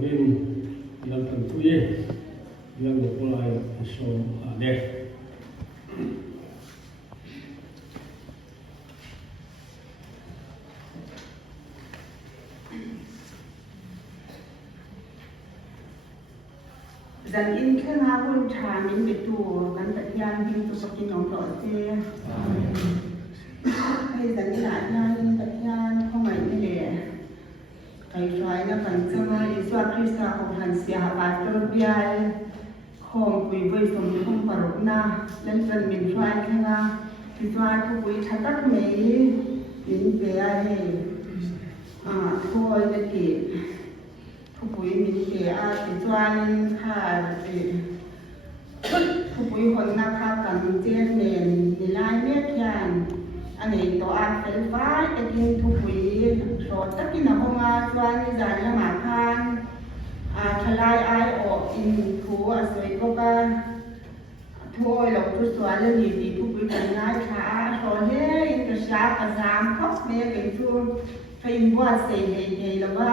bin yang tentuye yang mulai so ade dan in kena pun camin betu kan tadian bin tu sakin orang tua je. Hai dan ni nak yang tadian kau mai ni le. Kai fai na kan sama Yesus Kristus kau han siapa pastor biar kau kui voi som kau paruk na dan kan min fai kena Yesus kau kui catat mei in biar he kau niผู้ปุ๋ยมีเสียติดจวนค่ะผู้ปุ๋ยคนนักข่าวกันเจนเนนในลายเม็ดยันอันนี้ตัวอันเป็นฟ้าจะกินผู้ปุ๋ยโสดตะกินน้ำมาจวนในจานละหมาพันทลายไอออกอินถูสวยก็บ้านถ้วยหลงทุสวนเรื่องดีผู้ปุ๋ยกันง่ายขาโสดเฮ้ยกระชากกระซามพับเมียเป็นช่วงไฟบัวเสียเฮแล้วว่า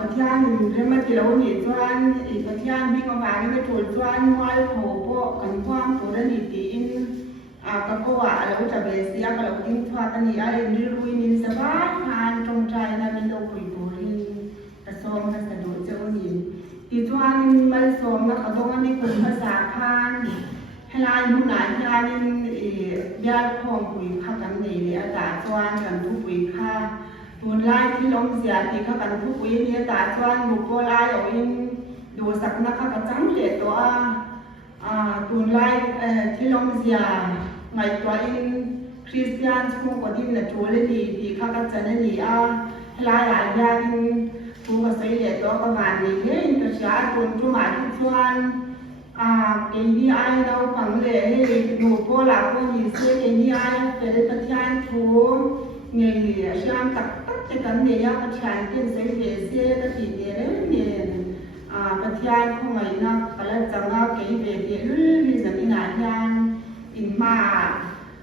ประเทศเรื่องมาที่เราเห็นจวนอีกประเทศวิ่งมาในไม่ถูกจวนมวยโผล่กันความตัวนั้นอีกทีอินก็ว่าเราจะไปเสียกับเราทิ้งทอดกันอีกอะไรนี่รู้นี่สบายผ่านตรงใจนะเป็นเราคุยบุรีกระทรวงกระทรวงเจ้าหนี้อีจวนมันสมนะเขาต้องมีกลุ่มภาษาผ่านให้ลายผู้หนาที่ลายญาติของคุยข้ากันนี่อาจารย์จวนกันผู้คุยข้าตูนไล่ที่ล้มเสียที่เขากันผู้ปุ๋ยมีตาชวนบุกโกไล่เอาอินดูสักนักเขาก็จังเหตุตัวตูนไล่ที่ล้มเสียไงตัวอินคริสเตียนช่วงก่อนที่มันชัวร์เลยที่เขาก็จะนั่นนี่ไล่หลายอย่างผู้ก็ใส่เหตุตัวประมาณนี้เฮ้ยกระชากตูนชุ่มหมายทุกชวนเกี่ยนี่ไอ้เราฝังเลยให้ดูโกหลักว่ามีเสื้อเกี่ยนี่ไอ้เป็นประธานชูเงี้ยช่างตักจะกันเนี่ยประชาชนเสียเสียก็ติดเนี่ยเนี่ยประชาชนของไอ้นักก็เลยจังว่าเกี่ยเดียมีสัญญาณยันอินมา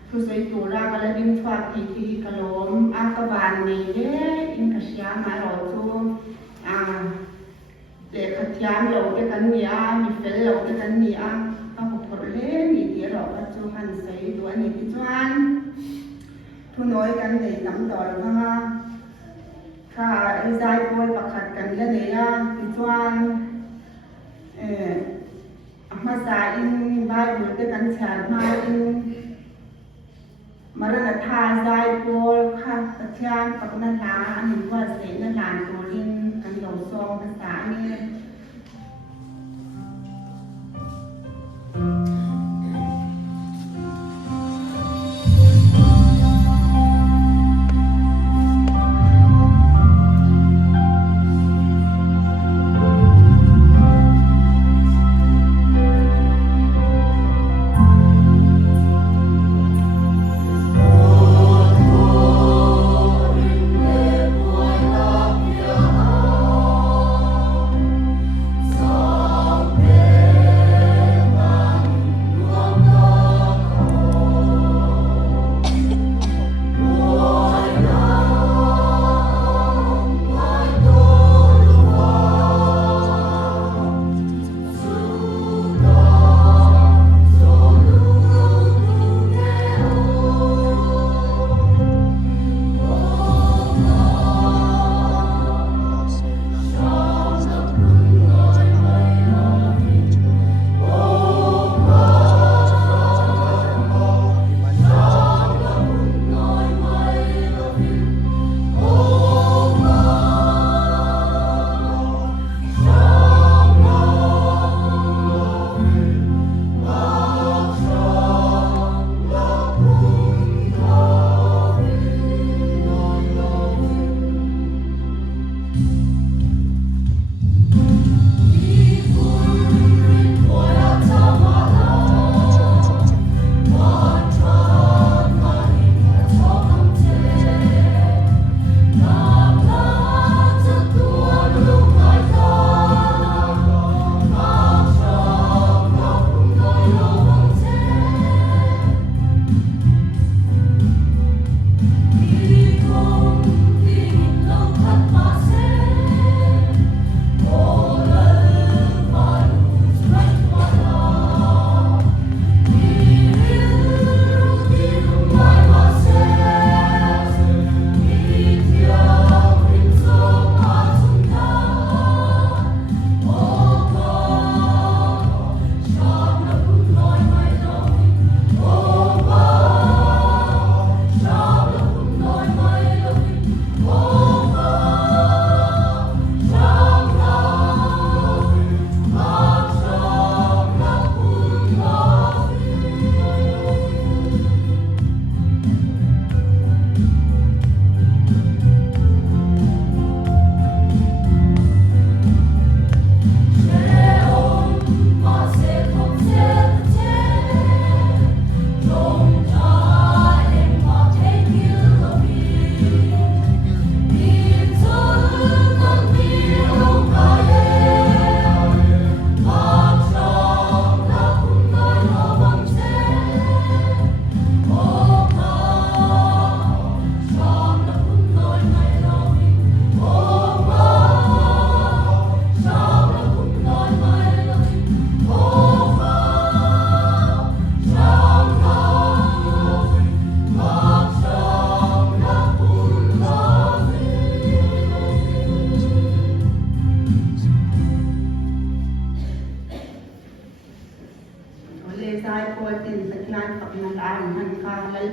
ผู้ใส่ตัวเราก็เลยดิ้นฟัดที่ขลมอากาบานนี่เนี่ยอินกระชากมาเราตัวเด็กขยันเราจะกันเนี่ยมีเฟลเราจะกันเนี่ยก็พอเล่นนี่เดี๋ยวเราก็จะหันใส่ตัวนี้ที่จวนทุน้อยกันในน้ำต่อหรือว่าถ้าไอ้ใจป่วยประคัดกันแล้วเนี่ยที่จวนมาสายอินใบบุตรกันฉาดมาอินมาระดับทายใจป่วยค่ะประชาปักนันลาอันนี้ว่าเสียนันลานตัวลินกันหลงซองภาษาเนี่ย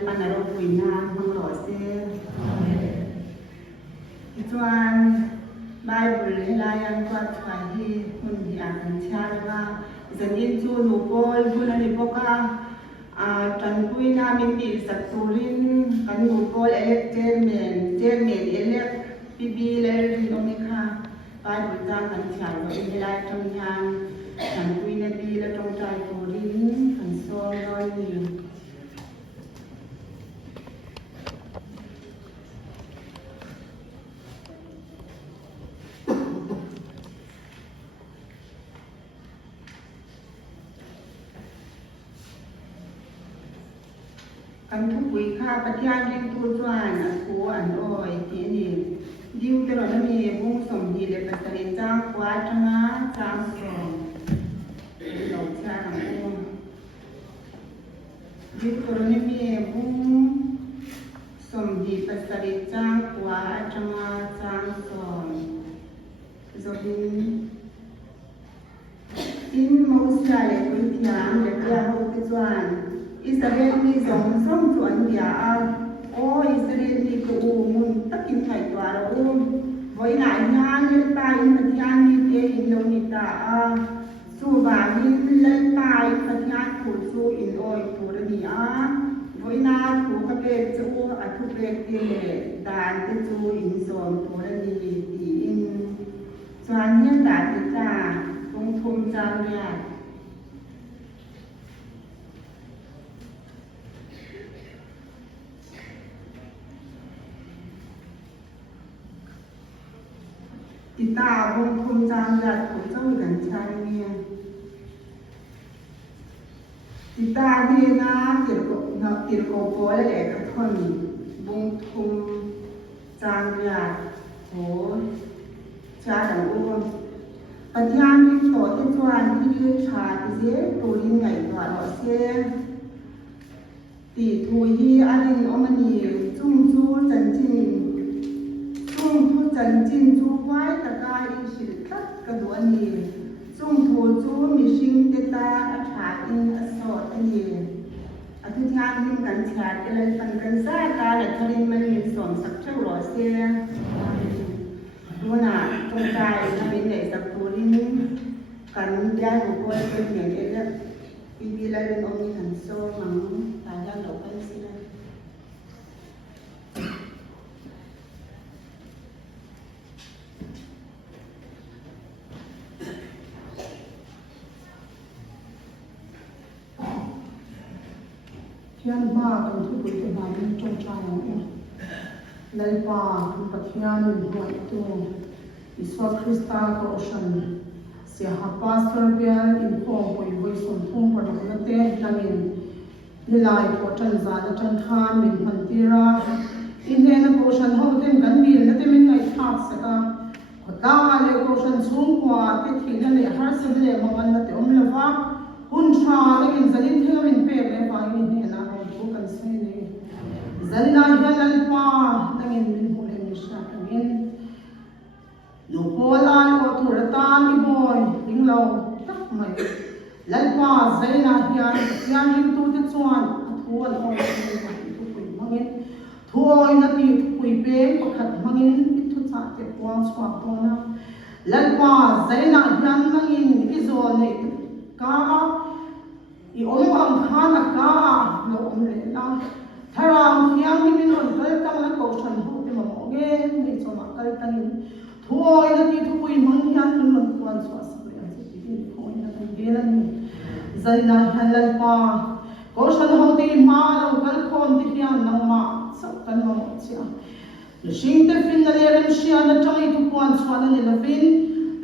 ปันรปุยนามมังหล่อเซจวนไบเบิลลายันกว่าถ่ายที่คุณที่อ่านชาว่าจะยินจูนูโกลคุณอนิปกาจันปุยนามินติสักตูรินกันนูโกลเอเล็กเจเมนเอเล็กปีบีเลรินโอมิคาไบเบิลจางกันชาว่าอินไลจงยานจันปุยนาบีและจงใจตูรินกันโซลอยนีกันทุกวิค่าปฏิญาณยิงตัวจวนผู้อันอ้อยที่นี่ดิวตลอดมีบุ้งสมดีเลยปัสสาวะจ้างกวาดจังนะจ้างสองหลงชาหลังอุ้มดิวตลอดมีบุ้งสมดีปัสสาวะจ้างกวาดจังนะจ้างสองจดินอินมุสลิมคุยที่อ่านเด็กยาหูกจวนอิสราเอลมีสองส่วนเดียวโอ้อิสราเอลมีกูมุนตักกินไข่ตัวเราไว้หลายงานเล่นตายพัทยามีเตอินโดนีเซียสู้บามินเล่นตายพัทยาถูสู้อินโอยถูระดีไว้นาถูกระเบกจูอัตุเบกเตดานเตจูอินโซนถูระดีตีอินส่วนเฮียดาติตาลงทุนจานเรียติตาวงคุมจามยัดของเจ้าหญิงชายเมียติตาดีนะติรโกโกและเอกทนวงคุมจามยัดโหชาดังอ้วนปัญญาที่ต่อที่จวนที่ยืดชาที่เสียตัวลิงไงตัวเราเสียตีทุยอารินอมันนีจุ่มจูจันจินจุ่มทุจันจินจูไว้ตะกายอิชิลทัดกระดูอันนี้จุ่มทูจูมีชิงเตตาอาชาอินอสอดอันนี้อธิษฐานยิ่งกันชาติเลยปันกันซาตาและทรินมันมีสองสักเท่าหล่อเสียดูน่ะตรงใจทำเป็นใหญ่สักตัวนี้กันยาหนูก็เป็นอย่างเอเล็กปีบีไลเป็นองค์หันโซ่มังตายาหนูเป็นสินะที่อันบ้ากันทุกคนจะมาเป็นจงใจของเองในป่าคุณปัทยานุหัวตัวอิสวาคริสตาโกชันเสียหาพาสเตอร์เบียนอินโฟมไปไว้ส่งทุ่งประดับนักเตะนังอินนิลายพอจันซาและจันทานมินพันธีราอินเดนโกชันห้องเต็มกันมีและเต็มมินไงทักษะกันขดาเลโกชันสูงกว่าที่ทิ้งนั่นเลยฮาร์สเลยมังกันและเต็มเลยว่าหุ่นชาและกินสลิดที่เราเป็นเป๊ะเลยว่าอินเดนเราดูกันเสียเลยزلنا هلا الفا نين من هو المشاكين نقولا وترتان بوي إنلو تكمل للفا زلنا هيا هيا يمتو تسوان أتوال أو تكوي مغين توي نتي تكوي بين وكت مغين بتوسع تقوان سواقونا للفا زلنا هيا مغين إزولي كا يوم أمخانا كا لو أمرناทารามเที่ยงที่มีนนท์ก็ตั้งและก่อฉันหูที่มาหมอเงี้ยในสมัครกันตั้งทั่วอินที่ทุกคนมันยันนนท์ควรสวดสวดอย่างสิที่คนยันเดียนใจน่าฮันลันป้าก่อฉันหูที่มาเรากันคนที่ยันน้องมาสักกันมาหมดเสียสิ่งที่ฟินนั่นเองเสียนั่นจังทุกคนสวดนั่นเองฟิน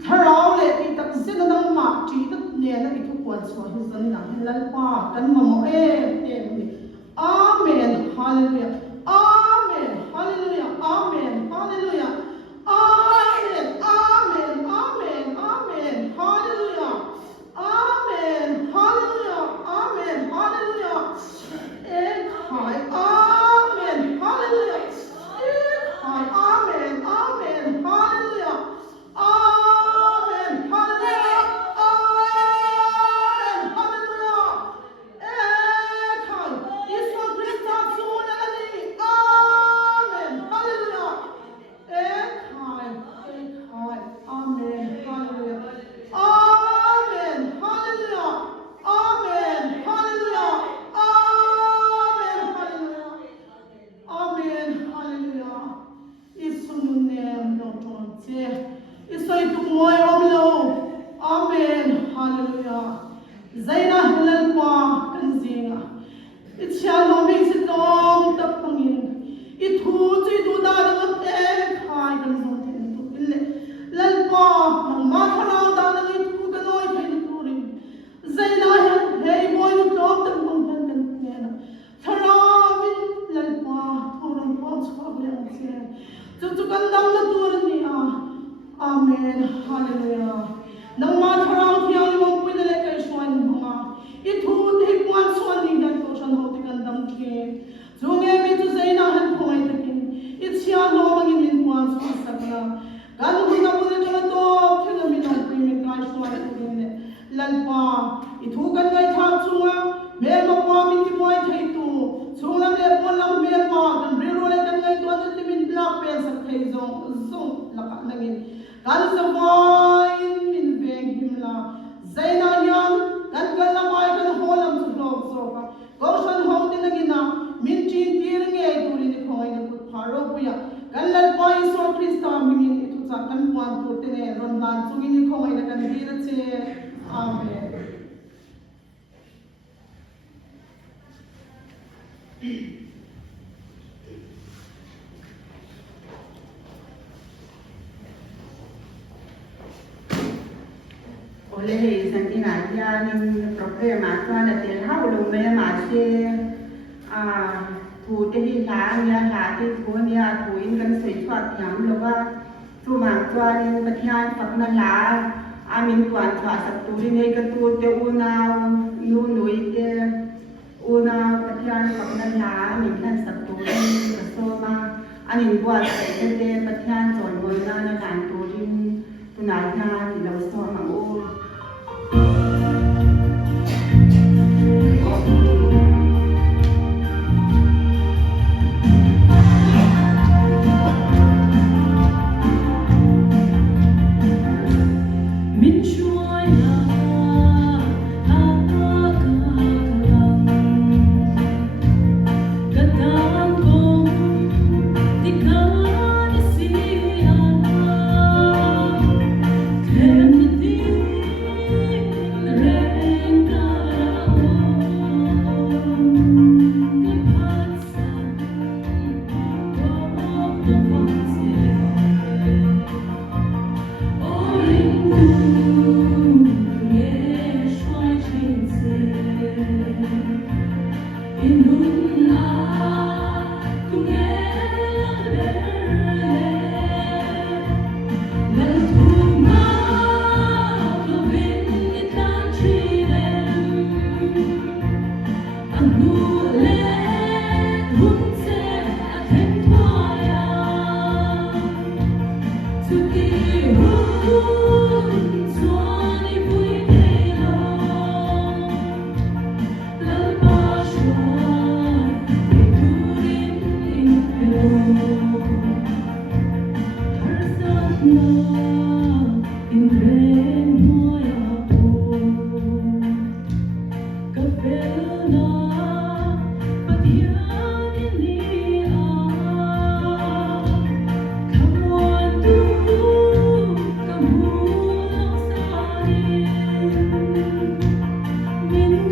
ทารามเลยที่ตักเส้นน้องมาจีตักเนี่ยนั่นทุกคนสวดที่ใจน่าฮันลันป้ากันมาหมดAmen. Hallelujah. Amen. Hallelujah. Amen. Hallelujah. Amen. Amen. Amen. Amen. Hallelujah. Amen. Hallelujah. Amen. Hallelujah. Amen. Hallelujah. Amen. Amen. Hallelujah. Amen. Hallelujah. Amen. Hallelujah. ngoi na kan di na che amen Oleh santina ya nin problema tuan atel hau me ma che thu te hi la nya la ti thu nya thu in kan sei chwat yam lo wa tu ma tuan nin pathian phak na la amin tuan chwa sak tu ri nei ka tu te unaw nu nui te unaw pathian phak na la min kan sak tu ri ka so ma anin bua te te pathian chon mo na na kan tu rin tu na na ni lo so ma o Hãy subscribe cho kênh Ghiền Mì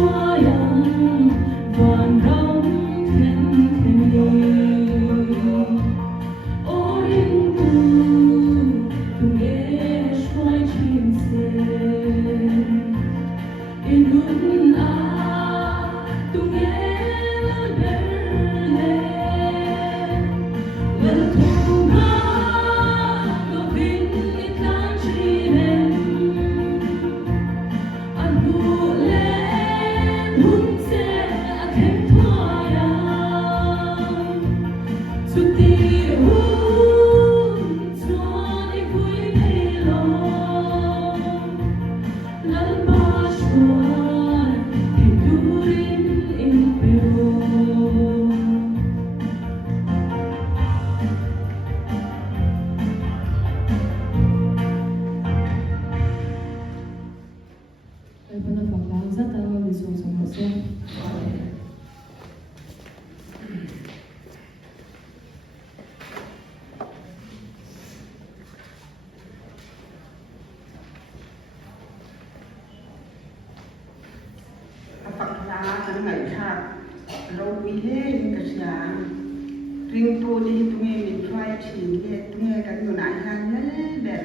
Gõ để không bỏ lỡ kapakla kan ngai tha ro wi le in ka sia ring tu di tunge min try chi le tunge kan nu na han le be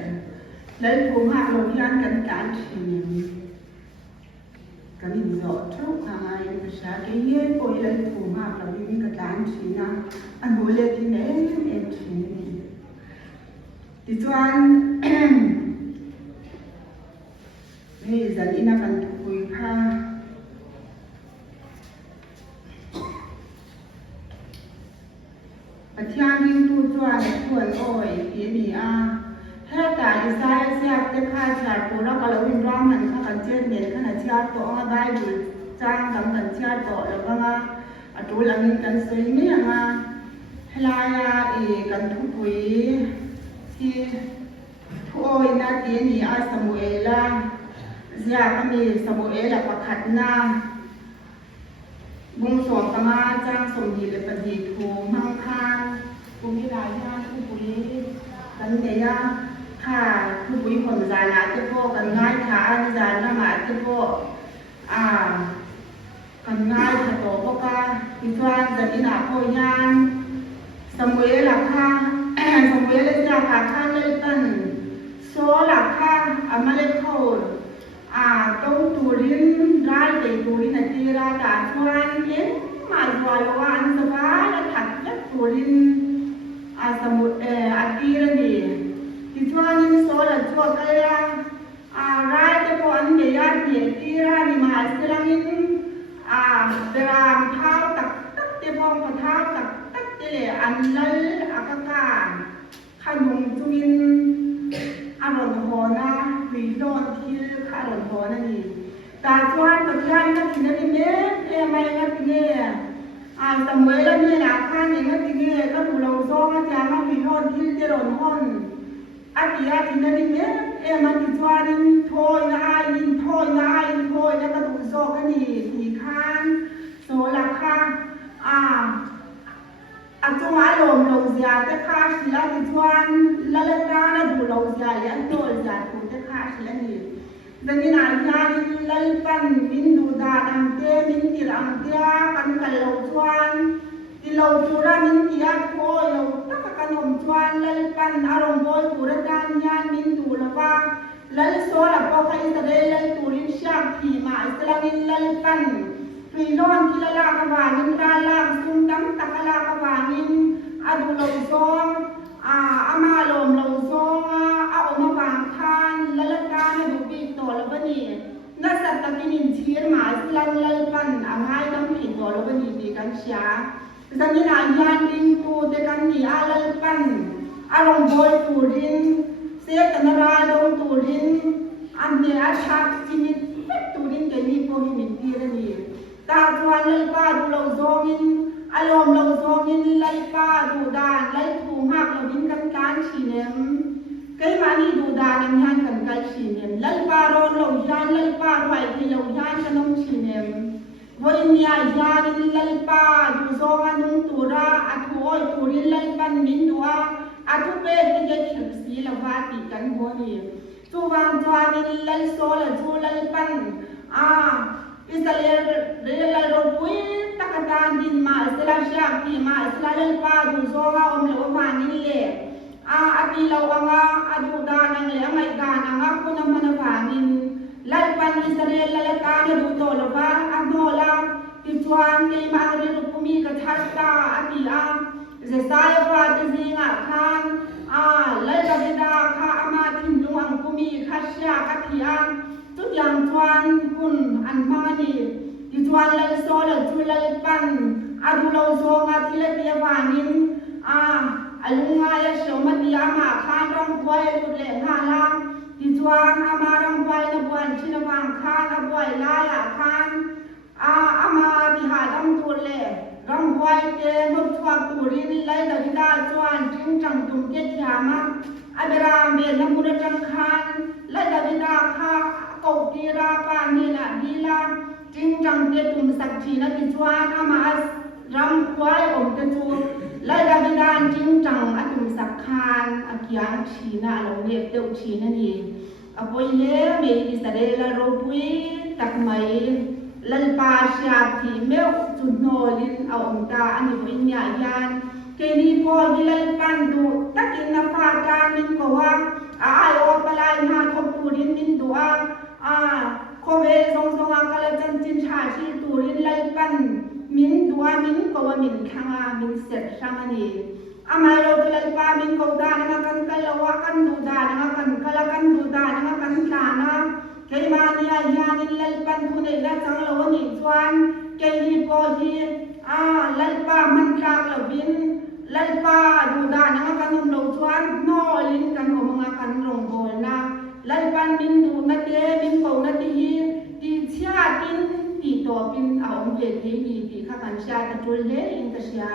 le pu ha lo hian kan kan chi kan in zo tru ha mai ka sia ke ye ko le pu ha lo min ka kan chi na an bo le ti ne en chi ti chuanนี่จะนี่นะกันคุยค่ะปัจจัยยิ่งตัวจวนส่วนโอ้ยเดี๋ยวนี้แค่แต่ดีไซน์เสียบจะค่าชาร์จตัวแล้วก็เราวิ่งร้องมันข้ากันเจ็ดเมตรขนาดชาร์จตัวได้ดูจ้างกำกันชาร์จตัวแล้วก็ตัวหลังนี้กันซื้อไม่ยังให้ลายกันทุกวีที่ทุกโอ้ยนะเดี๋ยวนี้สมุเอล่าเสียก็มีสมุเอลประคัดหน้าบุญสวงกมาจ้างสมดีและปฏิทูมั่งค่าภูมิรายญาติผู้ปุ้ยกันเนียค่ะผู้ปุ้ยคนจานาเจ้าพ่อกันง่ายค่ะอาจารย์มาเจ้าพ่อกันง่ายค่ะโตพ่อกาพิจารณาจะอินาโพยานสมุเอลค่ะสมุเอลเสียค่ะข้าเลยตั้นโซหลักค่ะมาเลโคตรงตูรินได้แต่ตูรินตีราดาชวนเย็นมาจวลวันสบายและถัดจากตูรินสมุทรตีระดีที่ชวนนิโซและชวนกันละรายจะพออันเดียร์เนี่ยตีรานิมาสลังอินเดรามเท้าตักตักเจ้าพองเท้าตักตักเจริญอันเล่อากาศขนมจุมินอารมณ์โหนะวิโรจน์ที่อารมณ์โหนั่นเองตาชวนปัจจัยนักที่นั่นเองไม่นักที่เนี่ยสมัยแล้วเนี่ยนะข้าเนี่ยนักที่เนี่ยก็ดูเราซ้อมอาจารย์วิโรจน์ที่เจริญห้องอาทิตย์ที่นั่นเองมันที่ชวนโทยนายโทยนายโทยแล้วก็ดูซ้อมกันนี่ที่ข้างโซลักข้าจังหวะลมเสียจะฆ่าสิละที่ชวนละเล่ตาละดูลมเสียยันโตเสียถูกจะฆ่าสิละนี่ดังนี้นายยาดิละปันมินดูดาดังเตมินติรังเตียกันกันลมชวนที่ลมจูรามินติยาโคยลมตักกันลมชวนละปันอารมณ์โบยจูระดานยานมินดูละว่าละโซละพอใครจะได้ละตูริชาขีมาอิสลามินละปันพี่น้องที่ละลากวานินราลากซุ่มตั้มตะกลากวานินดูลมซองมาลมลมซองเอาออกมาวางทานละละกาดูปีโตแล้ววันนี้นักสัตว์กินเชียร์หมาสลันละปันง่ายต้องปีโตแล้ววันนี้ดีกันเชียร์แต่นี่นายยานดินตูเด็กันนี่ละปันอารมณ์โบยตูรินเสียตนราดงตูรินอันเดียชักจินิตูรินแกนี่พวกนี้ตีระนี่ตาจวนเลยป้าดูเราโซมินอารมณ์เราโซมินเลยป้าดูดานเลยถูกหักเราวินกันการฉีเนมเกยมานี่ดูดานยังยันกันการฉีเนมเลยป้าโรนเรายันเลยป้าไหวที่เรายันขนมฉีเนมวันนี้ยันเลยป้าดูโซอันนุ่งตัวระอัดหัวตัวรินเลยปันมินดัวอัดทุกเป็นที่จะถึงสีละวาติกันหัวนี่จูวางจวนเลยโซเลยจูเลยปันอิสราเอลเรียลโรบุยตะกันดานดินมาอิสราเอลที่มาอิสราเอลป้าดูโซงาเลวมานี่เลยอดีเราดูดานังเลยไม่ดานังคุณมันฟังอินไล่ปันอิสราเอลไล่ตาดูโตลว่าโนลาที่ชวนที่มาเรียนรู้มีกระทัดตาอดีจะสายฟ้าที่สิงห์ข้างไล่ดาวิดาข้ามาทิ้งดวงผู้มีข้าเชียกัทยาทุกอย่างชวนคุณอันมานีที่ชวนเลยโซเลยช่วยเลยปันดูเราโซงาที่เลยเดียวานินลุงายเชวมาดีอามาข้างรองไว้ดูแลหาลาที่ชวนมารองไว้นบวนชินวังข้างบวยลายข้างมาที่หาดำตัวเล่รองไว้เกณฑ์ทุกชวนตูรินเลยดาวิดาชวนจึงจังตุ่มเกตยามาอับรามเบนมุดจังคันเลยดาวิดาข้าโอกีราปานีละดีลาจึงจังเกตุมสักทีนะที่ชวนมาสรำควายอมเตจูไล่ดาวิดานจึงจังอตุมสักคานอกิยังชีนะเราเรียกเตียวชีนั่นเองอภัยเล่เมอิสราเอลโรบุยตักไม ลันปาชาทีเมลจุนโนลินเอาองตาอันนี้เป็นญาญาณเกนีพอยิลันปันดูตักินนาฟาจามินก็ว่าอายอปลายนาทบตูรินมินดูโคเวซงอากาลจันจินชาชีตูรินลันปันมินดูมินก็ว่ามินขังมินเสร็จช่างนี้อามาโลตุลันปามินก็ดานะกันกะละวะกันดูดานะกันกะละกันดูดานะกันตานะKemania yanin lalpan thune la changlo ni chuan keini po hi lalpa mantlak lovin lalpa duda na kan lo chuan no lin kan omanga kan rong bol na lalpan min du na te min ko na ti hi ti chha tin ti to pin a om ve thi ni ti kha kan sha ta tul le in ka sha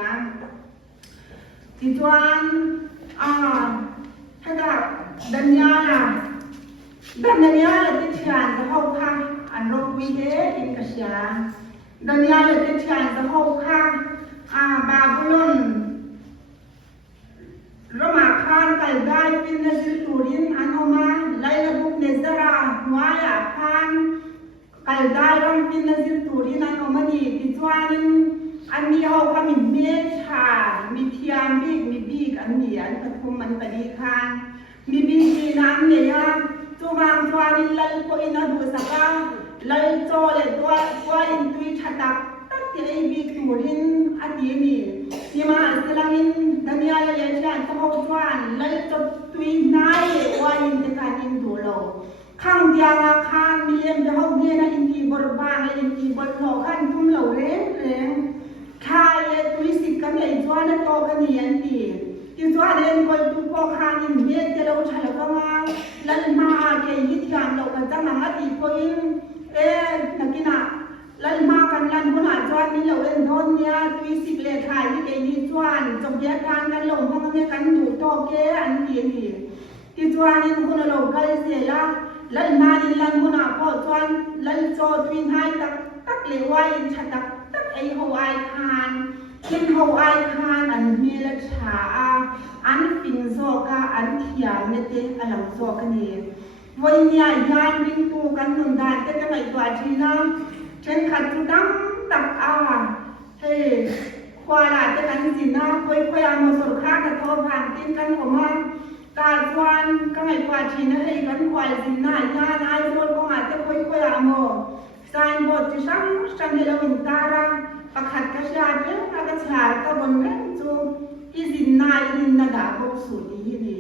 ti chuan thada danya na Danya le tian za ho kha an ro wi he in ka sha Danya le tian za ho kha Babylon Roma khan kai dai pin na sil turin an oma laila buk nezara nuaya khan kai dai ram pin na sil turin an oma ni ti chuanin an mi ho ka mi me cha mi thiam bi mi bi an ni an pathum man padi khan mi bi ni nan ne ya Tuwang tuwanin lal ko ina du saka lal cho le tua in tui chatak tak ti ai bi turin ati ni ma selangin dania le chan ko ho tuan lal cho tui nai wa in te kan in du lo khang dia nga khan mi lem de ho ne na in ti bor bang le in ti bor lo khan tum lo reng kha ye tui sik kan le tuan na to kan ni an ti ti tuan len ko tu ko khan in me te lo chala ka ma lan ma ke yitiam lo kan ta ma ati ko in nakina lan ma kan lan huna chuan ni lo en don nia tui sik le thai ni ke ni chuan jom ya kan kan lo ma me kan du to ke an ti ni ti chuan ni huna lo kal se la lan ma ni lan huna ko chuan lan cho twin hai tak le wai in chatak tak ai ho ai khan kin ho ai khan an me la cha an fin zo ka an thiam ne te alam zo ka ni voi nia yan ring tu kan nun dan te ka mai twa thina chen khat tu dam tak he khwa la te kan sin na khoi a mo sor kha ka tho phang tin kan oma ka chuan ka mai twa thina he kan khwai sin na ya nai bol ko ma te khoi a mo sign board ti sang he lo in tara pakhat ka sha te ka chha ka bon reng chu izin nai in na da bok su di ni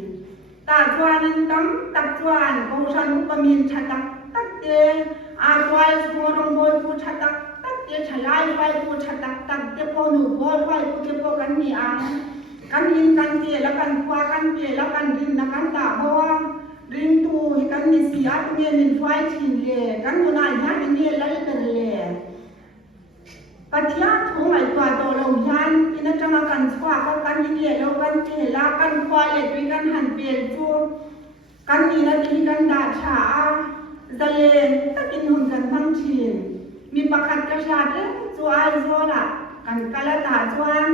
ta chuan tam tak chuan ko san upamin chatak tak te twai ko rong bol pu chatak tak te chalai vai pu chatak tak te ko nu bol vai pu te ko kan ni kan in kan te la kan kwa kan te la kan rin na kan ta bo ring tu hi kan ni sia tu ne min twai thin le kan nu na ya ni le per le Patia thong ai twa to lo yan ina changa kan chwa ka kan ni le lo kan te la kan kwa le tui kan han pel chu kan ni na ti kan da cha zale takin hun kan mang chin mi pakhat ka sha te chu ai zo la kan kala ta chuan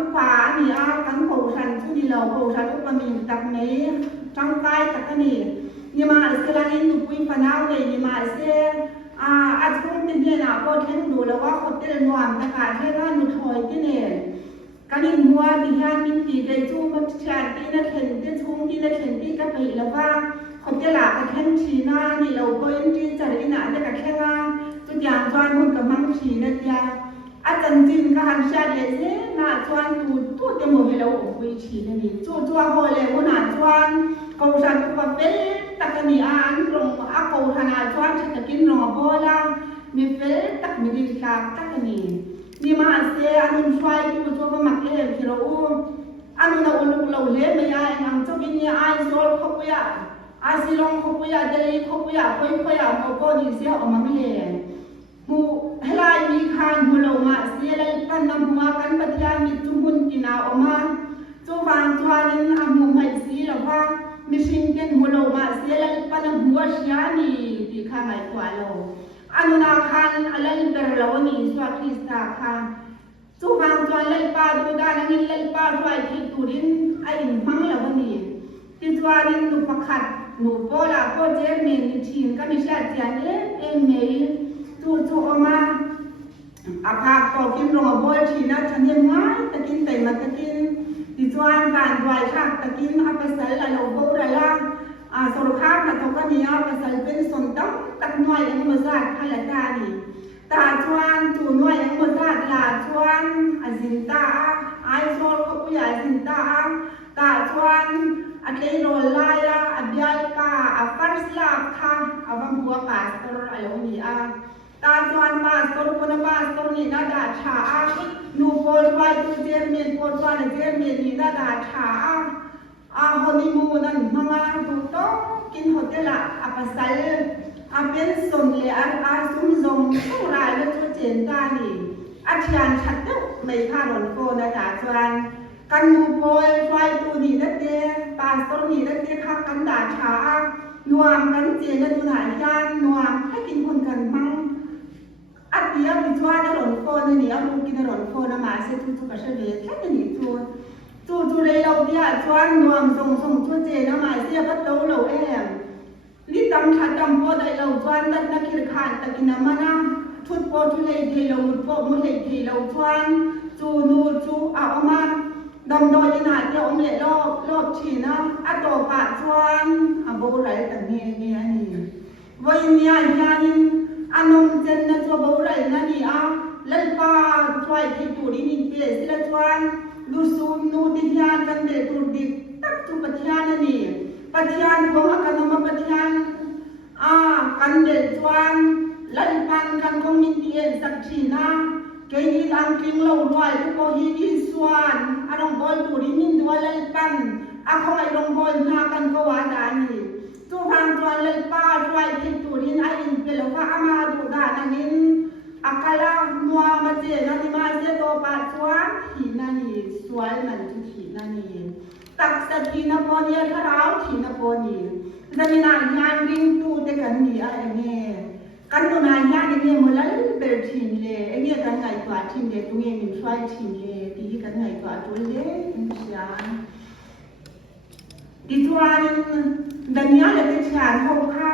upa ni kan ko san chu ni lo ko san upamin tak nei chang kai tak ni ni ma selangin nu pui panau le ni ma seอาจคงเป็นเนี่ยนะพอเท่งดูแล้วว่าคนเต้นนวมนะคะเท่งนุถอยที่เนี่ยการยินมัวดิฉันมินตีใจจู้มันชาตินักเห็นที่ชุ่มที่นักเห็นที่กระปิแล้วว่าคนเต้นหลักกับเท่งชีน่านี่เราก็ยังจีจัดอินาจะกับแค่ว่าจุดอย่างจวนหุ่นกับมังชีนักยาอาจารย์จินกับฮันชาเดเซ่น่าจวนตัวจมูกให้เราอบวิชีนี่จู่จัวโฮเลยว่าน่าจวนเขาสั่งกับเป็นตักนี่ตรงเขาธนาจวนฉันจะกินรอโบล่ามีเฟลตักมีดีกาตักนี่มาเสียอันนู้นช่วยดูจัวก็มักที่เราอันนู้นเราลูกเราเลี้ยไม่ยายนังเจ้าบินเนี่ยโซลเขาปุยสิลองเขาปุยเดลีเขาปุยคุยเขาก็ดีเสียออกมาไม่เลยมูเฮลายมีคานมูลมาเสียเลยกันนำหัวกันปัจจัยมีจุ่มหุ่นกินเอาออกมาจูวางจวนอามุมไม่สีหรอกว่ามิชิงเกนมูลมาเสียเลยกันนำหัวเสียนี่ที่ข้างไอ้ตัวเราอันนั้นคันอะไรเบลล์นี่สวัสดิสาค่ะจูวางจวนเลยป้าดูด้านนี้เลยป้าช่วยที่ตุรินไอ้ฟังแล้ววันนี้ที่จวนนี่หนูประคัดหนูโบราณโบเจมินทีมก็มีชาติยันเอ็มเมย์จ จู่ๆออกมาอาภาก็กินลงบ่อยทีนะฉันยังง่ายตะกินแต่มาตะกินดิจวนบ้านไว้ค่ะตะกินเอาไปใส่ละโลบ่ละละสรุปภาพนะตกนี้เอาไปใส่เป็นส่วนตั้งตักหน่วยยังบ่ซาดให้ละตานี่ตาชวนจู่หน่วยยังบ่ซาดลาชวนอสินตาไอโซลก็ผู้ใหญ่สินตาตาชวนอันเลยโรลายาอับยายป้าอัฟันสลาบค่ะอับังบัวป้าสตรอะไรนี่ตาชวนป้าสตรคนป้าสตรนี่นาดาชานูโพลไว้ตูเจมีนโพลไว้เจมีนนี่นาดาชาฮอนีมูนั่นมังอาตุโตกินโฮเทลอัปสัยเป็นสมเลซุมซงผู้รายและตัวเจนตานี่อาจารย์ชัดเด้อไม่พาหลนโกนะดาชวนกันนูโพลไว้ตูนี่นั่นเด้ป้าสตรนี่นั่นเด้ค่ะกันดาชานวมกันเจนตุหายยานนวมให้กินคนกันมั่งอัดเดียวมีชั่วในหลนโฟนนี่เอาลูกกินในหลนโฟนมาเสร็จทุกๆก็เฉลี่ยแค่นี้จู่เลยเราเดียชวนนวมส่งชั่วเจนมาเสียพัดเราเองลิตำขัดตำโพได้เราชวนนักขีดขาดตะกินน้ำมันทุดโพทุเลยเทเรามุดโพมุดเลยเทเราชวนจู่เอามาดำโดยขนาดเดียวอมเละรอบฉีนะอัตโตปะชวนโบไรแต่เมียนี่วันนี้ยานินอันนมเจนนะตัวโบไรนั่นนี่เล่นป้าช่วยที่ตูนี่เปสละชวนลูซูนูติยานกันเดตูดิตักตุปัทยานนี่ปัทยานพวกกันมาปัทยานกันเดชวนเล่นปันกันคงมีเอ็นสักทีนะเกยีอังกิงเราด้วยทุกคนฮีสวนอารมณ์บอลตูริมินด้วยเล่นปันเขาไอ้ลงบอลหน้ากันก็ว่าดานี่ตัวพังตัวเล่นป้าช่วยที่ตูรินไอ้อินเป็นแล้วว่าอามาดูดานันินอากาลามัวมาเจนันมาเจโตปาชวนหีนันนี่สวยมันทุกหีนันนี่ตักสตีนปอนีทาราวหีนปอนีจะมีนานยานวิ่งตูเด็กกันนี่อะไรเนี่ยกันตัวนานยานเนี่ยมันละเปิดทีมเลยไอ้เนี่ยกันไงกว่าทีมเด็กตัวเองมีช่วยทีมเลยที่กันไงกว่าตัวเล็กใช่ดิจวนดันยาเลยที่ฉันเขาค่ะ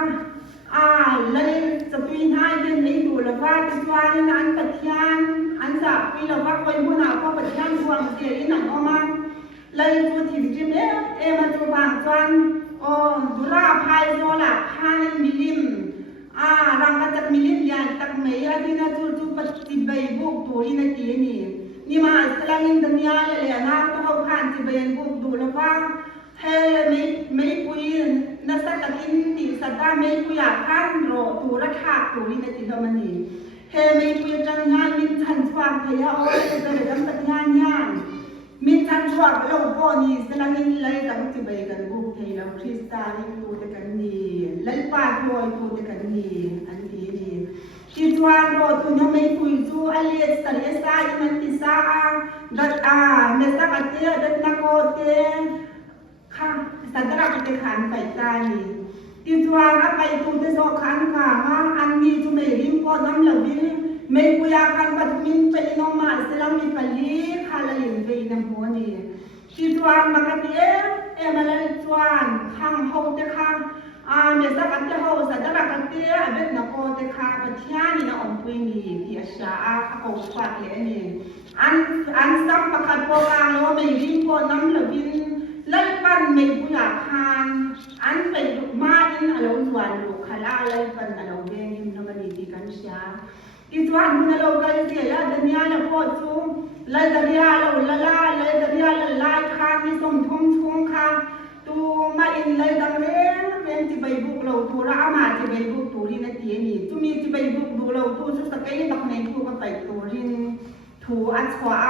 เลยจะปีนให้เดินในดูแล้วว่าดิจวนนั้นปัจจัยอันสับปีแล้วว่าคนผู้หนาก็ปัจจัยช่วงเสียอีหนังออกมาเลยตัวที่จิมมาตัวบางจวนดุราพายโซล่าพายมิลิมรังกัจจมิลิมยันตักเมียที่น่าจู่ปัจจิบายบุกตัวที่นั่นที่นี่มาสลังอินเดียเลยนะตัวเขาผ่านจิบายบุกดูแล้วว่าเฮ้ไม่คุยนักสัตว์กินติสัตว์ไม่คุยข้ามรอตัวรักขาตัวนี้นั่นที่เรามันนี่เฮ้ไม่คุยจังงานมิจันทวงเทียเอาไว้จะเลยทำตัดงานมิจันทวงเราพอนี่สลังอินเลยตั้งจิบายกันบุกเทียเราคริสตัลตัวเด็กกันนี่เลยป้าตัวเด็กกันนี่อันนี้คิดว่าเราตัวนี้ไม่คุยจู่อเลียสตัลเอสายมันติสาดัดเมสักเตียดัดนักโอเตค่ะสัตว์รักจะขันไปใจที่จวนไปตูจะโซขันค่ะอันนี้จะไม่ริมก็น้ำเหลวดิไม่คุยกันปัจมินไปน้องมาสลัมมีปลีค่ะละลินไปน้ำหัวนี่ที่จวนมากระเดียมาเลยจวนข้างเขาจะค่ะเมื่อสักอันจะเขาสัตว์รักกันเตี้ยเบ็ดนักโอจะค่ะปัจจัยนี่นะอมปุยนี่ที่อาชาเขาฝากเลยนี่อันซ้ำประคัดโปรกลางแล้วไม่ริมก็น้ำเหลวดิเล่นปั้นไม่ผู้อยากทานอันเป็นลูกไม้อินอารมณ์ส่วนลูกขล่าเล่นปั้นอารมณ์เบงอินทำมันดีกันเสียที่ส่วนคุณอารมณ์กันเสียแล้วเดียร์พอจูเล่นเดียร์เราละลายเล่นเดียร์ละลายค่ะมีสมทุ่งค่ะตัวมาอินเล่นดังเร่งที่ใบบุกเราตัวละอามาที่ใบบุกตัวนี้นั่นเองนี่ตัวมีที่ใบบุกดูเราตัวสุดสักไอ้ตักในตัวก็ไปตัวรินถูอัดขวา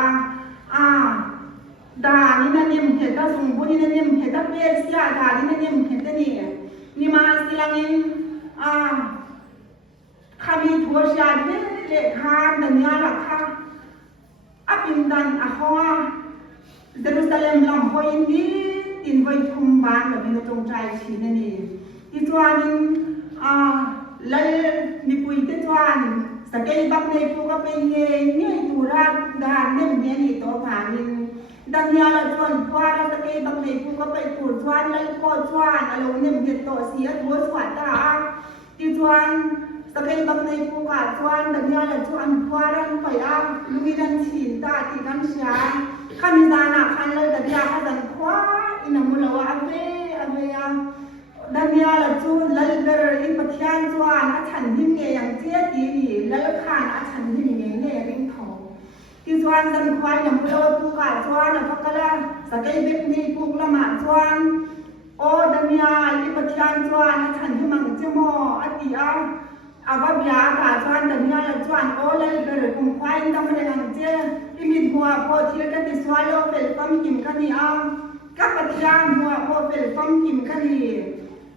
ดานี่นั่นเนี่ยเหตุการณ์สมบูรณ์นี่นั่นเนี่ยเหตุการณ์เบียดเสียดานี่นั่นเนี่ยเหตุนี่มาสิลังอินข้ามีทัวร์ชาติเล็กข้ามดันยาหลักข้าปินดันข้าเยรูซาเล็มลำหอยนี่ตินไว้ทุ่มบานแบบนี้ตรงใจชีนั่นเองที่ตัวนี้เลยมีปุยที่ตัวนี้สเกลบักในพวกเป็นเนี่ยตัวรักดานเนี่ยนี่ตัวผ่านนี่ดังนี้เราชวนว่าเราจะไปบางในผู้ก็ไปตรวจชวนแล้วก็ชวนเราเนี่ยมันจะต่อเสียตัวสวัสดิ์ที่ชวน sa kay bak nei pu ka chuan da nia la chu an phwaran pai a luidan chin ta ti kan sia kan da na khan le da dia ha dan khwa ina mulawa ave ya da nia la chu lal ber in pathian chuan a chan him nge yang che ti ni lal khan a chan him nge nge ring tho ti chuan dan khwai na mulawa pu ka chuan a phakala sa kay bek ni pu la ma chuan o da nia li pathian chuan a chan him ang che mo ati a ababya ka chuan da nia la chuan o lal ber kum khwai da ma yang che imit huwa pho thil ka ti swalo pel pam kim ka ni a ka pathian huwa pho pel pam kim ka ni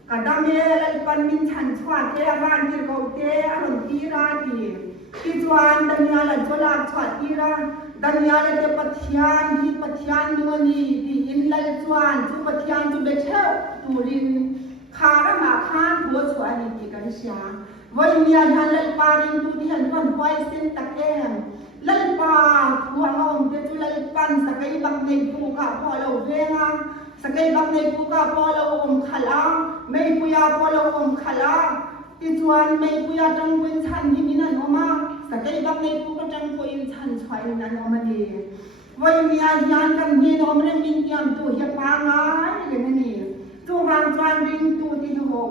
ka da me lal pan min chan chuan te ban ti ko te a ron ti ra ti chuan da nia la chola chwa ti ra da nia la te pathian hi pathian no ni ti in lal chuan chu pathian chu be theu turin kha ra ma khan bo chwa ni ti kan sia voi nia han lal pa ring tu ti han pan poi sin tak em lal pa huwa ngom te chu lal pan sa kai bak nei pu ka pho lo venga sa kai bak nei pu ka pho lo khala mei pu ya pho lo khala ti chuan mei pu ya tang pin chan hi min an oma sa kai bak nei pu ka tang po in chan chwai nan oma ni voi nia yan kan ni no mre min yam tu he pa ngai le ni tu wang chuan ring tu ti ho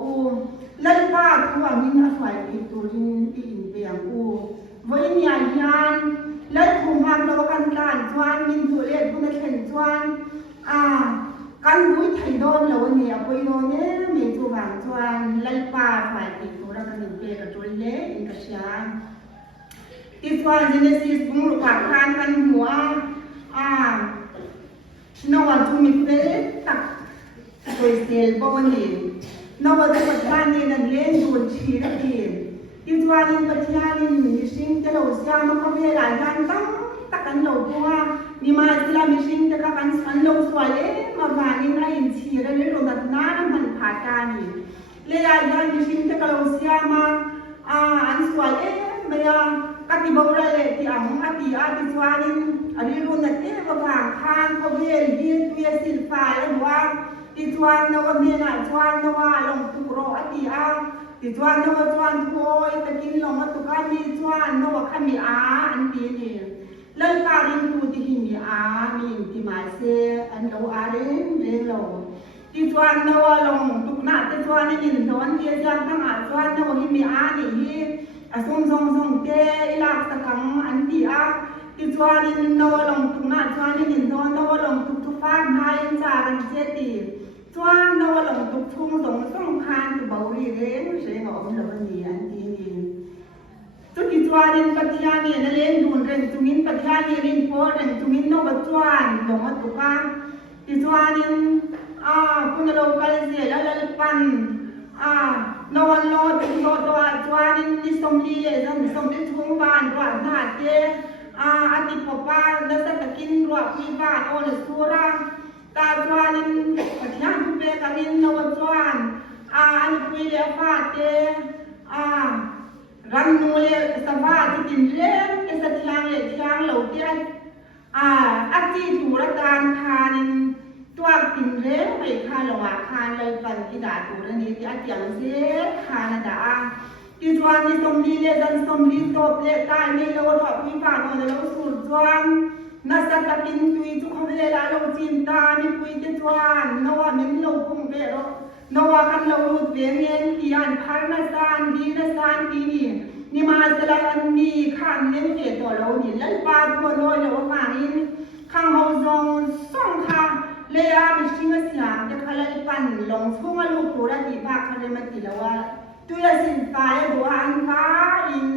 lal pa huwa min a chwai ti tu ring ti in pe yang voi nia yan lal khum ham lo kan kan chuan min tu le tu na chen chuan kan hui thai don lo ni a poi no ne me chu wang chuan lal pa chwai ti tu ra kan pe ka choi le in ka sia ti chuan Genesis bung lu pa khan kan huwa no wa tu mi pe tak koi sel bo ni no wa tu pathan ni nan len dun chi ra ti ti chuan in pathian in mi sing te lo sia ma ka ve la yan tang takan lo tua ni ma sila mi sing te ka kan san lo swale ma va ni na in chi ra le ro dat na na man pha ta ni le ya yan mi sing te ka lo sia ma an swale me ya ka ti bo ra le ti ang ati a ti chuan in ari ro na te ba va khan ko ve hi tu ya sil fa la wa ti chuan no wa me na chuan no wa long tu ro ati a ti chuan no wa chuan khoi takin long ma tu ka mi chuan no wa kha mi a an ti ni lal pa ring tu ti hi mi a mi ti ma se an lo a ren le lo ti chuan no wa long tu na ti chuan ni nin don ti jang tang a chuan no hi mi a ni hi a song song song te ilak ta kang an ti a ti chuan ni no wa long tu na chuan ni nin don no wa long tu tu fa nai cha ran che ti chuan no wa long tu chung dong song khan tu bau ri ren se ngom lo ni an ti ni chu ki chuan in pathian ni na len dun ren chungin pathian ni rin po ren chungin no ba chuan lo ma tu ka ti chuan in kun lo kal je la lal pan no wan lo ti lo to chuan in ni som li le jam som li chung ban ro na te ati papa na sa takin ro pi ba o le sura ta chuan in pathian pu pe ka in no wa chuan an pui le fa te ram nu le sa ba ti tin le ke sa thiang le thiang lo te ati tu ra tan khanตัวกินเร่ไปคาลว่าคานเลยปันที่ดาตูระนี้ที่อาเจียงเสียคานดาที่จวนที่สมดีเลยดันสมดีตบเลยตายไม่รู้ว่าพี่ฟ้าโน่นเราสูดจวนนักสัตว์กินตุยทุกคนเวลาเราจินตาไม่คุยที่จวนนว่ามันเราคงเบรอนว่ากันเราลุดเวียนเงินที่อันพันนักสานดีนักสานดีนี่มาสละอันนี้ข้ามเลี้ยงเกตัวเรานี่แล้วปลาตัวน้อยเราฝ่านี้ข้างเขาจงส่องข้าเลยมีสิ่งเสียงจะขลังปั่นลงช่วงลูกตัวดีภาคเขาเลยมาตีแล้วว่าตัวสิ่งตายบัวอันฟ้าอิน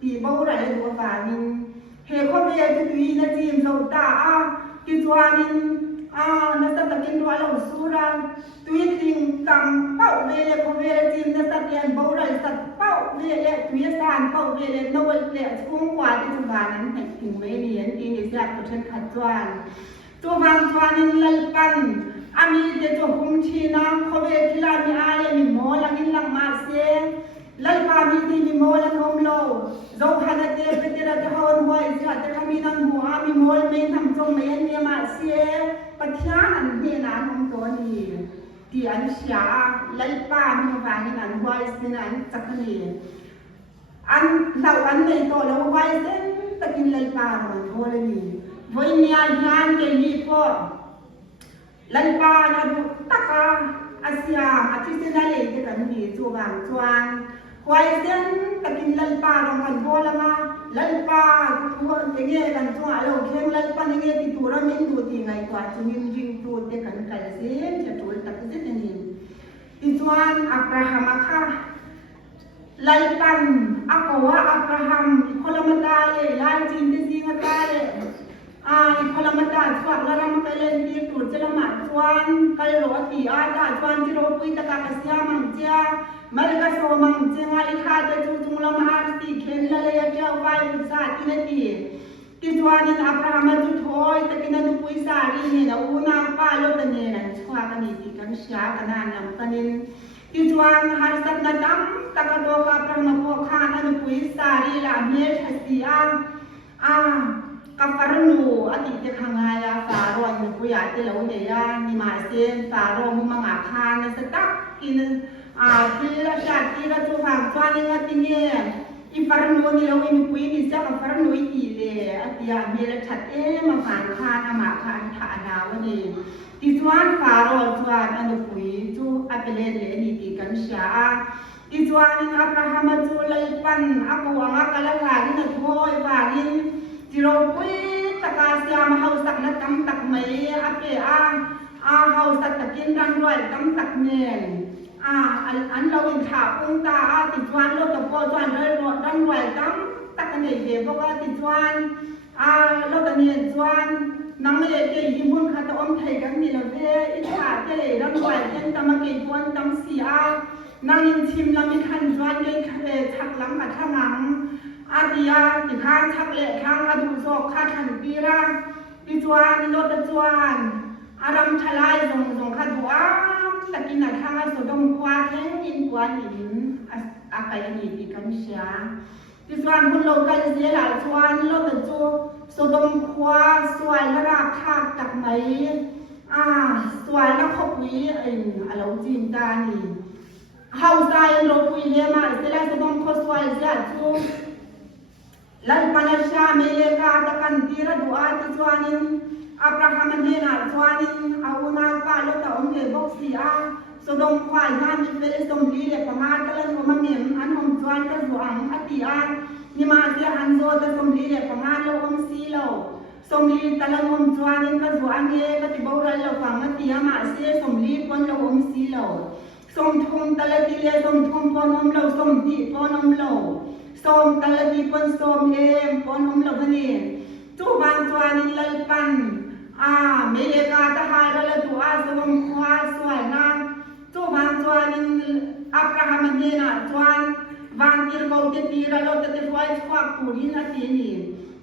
ตีบัวอะไรบัวฟ้าอินเฮข้อเบียร์ตัวนะจีมเราตาที่ตัวอินนักตะกินตัวเราสู้รันตัวจริงตังเป้าเวลข้อเบียร์จีมนักตะเกียนบัวอะไรสัตว์เป้าเวลตัวสานเป้าเวลนวลเละช่วงกว่าที่สุวรรณนั้นแต่ถึงไม่เรียนที่นี่แซ่บตัวฉันขัดจวนตัวบางชวานินลลปันอามีเดตัวคุมชีน้ำเขาเวทีลามีอาเลมีโมลังอินลังมาเสียลลปามีที่มีโมลังคมโลโจฮันเดเปติระเทฮอนไว้สิฮัตเทมีนังหัวมีโมลเมนทำจงเมนเนียมาเสียปัจฉาอันเฮนาของตัวนี้ที่อันเสียลลปามีวานินันไว้สินันจักรี อันเท่าอันในตัวเราไว้เส้นตะกินเลยปลาเหมือนโทเลยนี่โดยเนียงานเกยีพอลันปานะดูตะกาอาเซียอาทิตย์เส้นอะไรที่กันมีจูบางจวนไว้เส้นตะกินลันปาลงกันโทละมาลันปาทัวอย่างเงี้ยกันจัวเราเข้มลันปาอย่างเงี้ยที่ตัวเราไม่ดูที่ไงกว่าจุนยิงตัวเด็กกันไกลเส้นจะตัวตะกินเส้นนี้ที่จวนอับราฮัมค่ะLalpan ako Abraham ikolamata le lajin disinga le ikolamata swak laram kalen di tur jelama tuan kallo ti ada tuan jiro pui taka kasya mangja malika so mangja ngai khade tutung lamar ti khen la le ya wai sa tinati ti tuanin Abraham tu thoi takina tu pui sa ri ni na una pa lo tane nan swak ani ti kan sya kanan lam kanin Tujuan harsat nadam takadoka pramapo khan anu pui sari la mel hasia kaparnu ati te khangaya faro anu pui ate lo ne ya ni ma sen faro mu manga khan na satak kin tila shat tila tu phang twan ni ngati ne iparnu ni lo ni pui ni sa kaparnu ti le ati ya mel chat ma phang khan ama khan tha na wa ni Tujuan faro tuan anu pui tu apelen le ni ti kan sya Tujuan Abraham tu lalpan aku anga kalaga ni na thoi wa ni jiro pui takasya ma hausak na kam tak mai ape hausak takin rang roi kam tak nen an lo in tha pung ta Tujuan lo ta po tuan rang roi kam tak ne ye bo ka Tujuan lo ta ni tuan nang le ke yimun kha ta om thai kan ni la ve I tha te le rang wai ken tam ke pon tam si nang in chim la mi khan jwan le khale thak lam ma thangang dia ti khan thak le khang adu so kha than pi ra ti jwan lo ta jwan aram thalai jong kha duwa takin na khang so dom kwa theng in kwa in akai ni ti kan sya ti jwan hun lo kai se la jwan lo ta jo so dom kwa swai la ra kha tak mai swai la khop wi alo jin ta ni hau sai ro pui le ma se la so dom kho swai ja chu lan panasha me le ka ta kan tira dua ti chuanin Abraham ne na chuanin auna pa lo ta om le bok si so dom khwai na mi ve som li le pa ma ta lan ko ma ngem an hom chuan ka zuang ati ni ma sia han zo ta som li le pa ma lo om si lo som li ta lan hom chuanin ka zuang ye ka ti bo ra lo fa ma ti ma sia som li pon lo om si lo som thum ta la ti le som thum pon om lo som ti pon om lo som ta la ti pon som em pon om lo ni tu bang chuanin lal pan me le ka ta ha ra la tu som khwa swai na tu bang chuanin Abraham ne na chuan van tir ko te tira lo te twai khwak tu ni na ti ni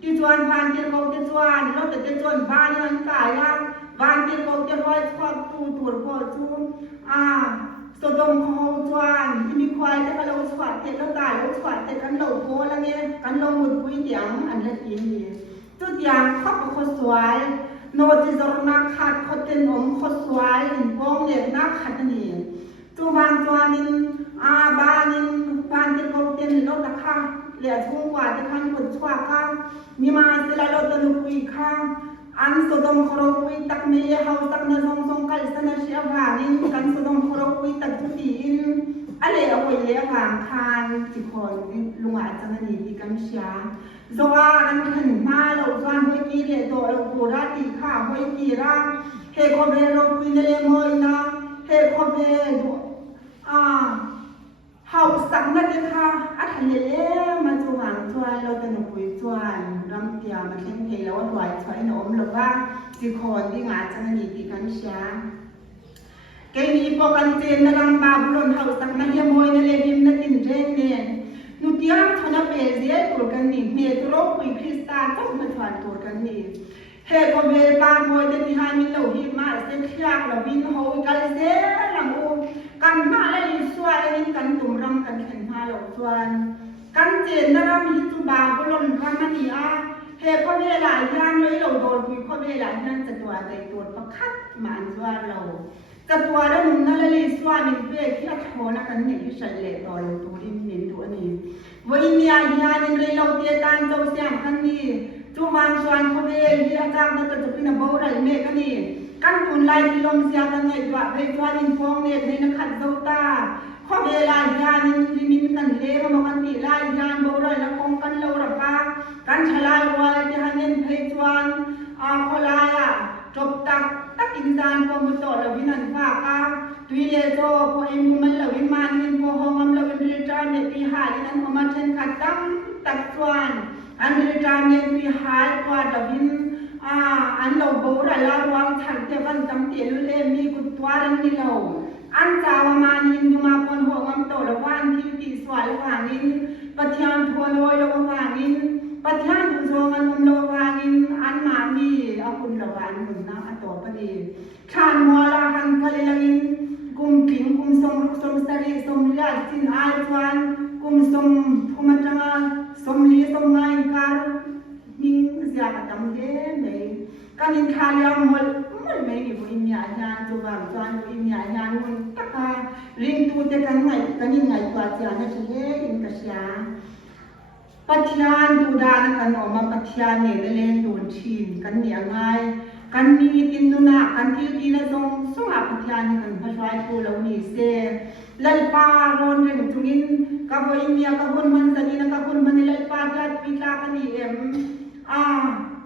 ti chuan van tir ko te chuan lo te chuan van nan ka ya van tir ko te twai khwak tu tur ko chu so dom ko chuan mi khwai te ka lo chwat te lo ta lo chwat te kan lo ko la ne kan lo mut pui tiang an la ti ni tu tiang khop ko swai no ti zor na khat ko ten om ko swai in pong le na khat ni tu van chuanin banin van tir ko ten lo ta kha le chung kwa te khan ko chwa kha ni ma se la lo ta lu pui kha an so dom khoro pui tak me hau tak na song song kal sana sia vanin kan so dom khoro pui tak tu ti in ale awai le wang khan ti khon lunga chang ni ti kan sia zowa an khan ma lo zwan hoi ki le to lo ko ra ti kha hoi ki ra he ko be ro pui le moi na he ko be do hau sak na te kha athan le ma chu wang chwa lo ta no pui chwan ram tia ma thleng thei lo wai chwai no om lo wa ti khon ti nga chang ni ti kan sia ke ni po kan chen na ram ba bulon hau sak na ye moi na le dim na tin reng ne nu tia thona pe je tur kan ni me tu ro pui krista chok ma chwan tur kan ni he ko be pa moi te ti ha mi lo hi ma se khyak lo bin ho kal se lang u kan ma la li swai ni kan tum ram kan khen ha lo chwan kan chen na ram hi tu ba bulon ram ni he ko be la yan loi lo dol pui ko be la nanจะตัวใจตัวประคัดมาอันว่าเราจะตัวแล้วมึงนั่นละลิสว่านี่เป้ที่โทนะกันนี่ที่ใส่เลตอลงตัวที่เน้นตัวนี้ với nhà nhà nên lấy lâu tiền tan châu xem căn đi chú vàng xoan không về đi ra trang nó tự chụp hình bầu rải mẹ cái này căn tuần lại thì lông xe căn ngày đoạn về xoan in phong nè nên nó khát dâu ta khó về lại nhà nên mình cần lê mà căn tỷ lại nhà bầu rải nó không căn lâu rồi pa căn trả lại rồi thì hắn nên thấy xoan khó lại chụp tắc in gian có một tổ là viên hành phá ca tuy lệ cho có em mình là viên man nên có hông âm là viên rê tra để đi hại nên có mặt trên khát tâm tắc xoan anh rê tra nên đi hại qua là viên anh lâu bố ra la ruang thẳng theo văn tâm tiền lưu lê mi cụt toa đang đi lâu anh chào mà nhìn nhưng mà con hồ ngâm tổ là quan thi tỷ xoài là vàng in bát thian thua lôi là vàng in bát thian thua zo ngâm lô vàng in anh mà mi ởคุณlà vàngคุณนะอัตโตปดีชานมัวละหันกะเลยลินกุมขิงกุมสมรุกสมสรีสมเลียสินอายจวนกุมสมภูมิจังสมลีสมไงการมิงเสียกะตำเดเมกันอินคาเลียมมลเมกิบุอินญาญาจุบางจวนอินญาญานุนตะกาลิงตูเตกันไงกันอินไงกว่าจานะเชเฮอินกะชาปัจญานดูดานกันออกมาปัจญานเนี่ยเล่นโดนชินกันเนี่ยง่ายกันมีตินนุนากันที่ดีนะทรงส่งอาปัจญานกันพระชายกูเรามีเสลัลปารอนเรื่องทุกินกับอินเดียกับคนมันสนิทกับคนมันลัลปาจัดพิจารณาเอ็ม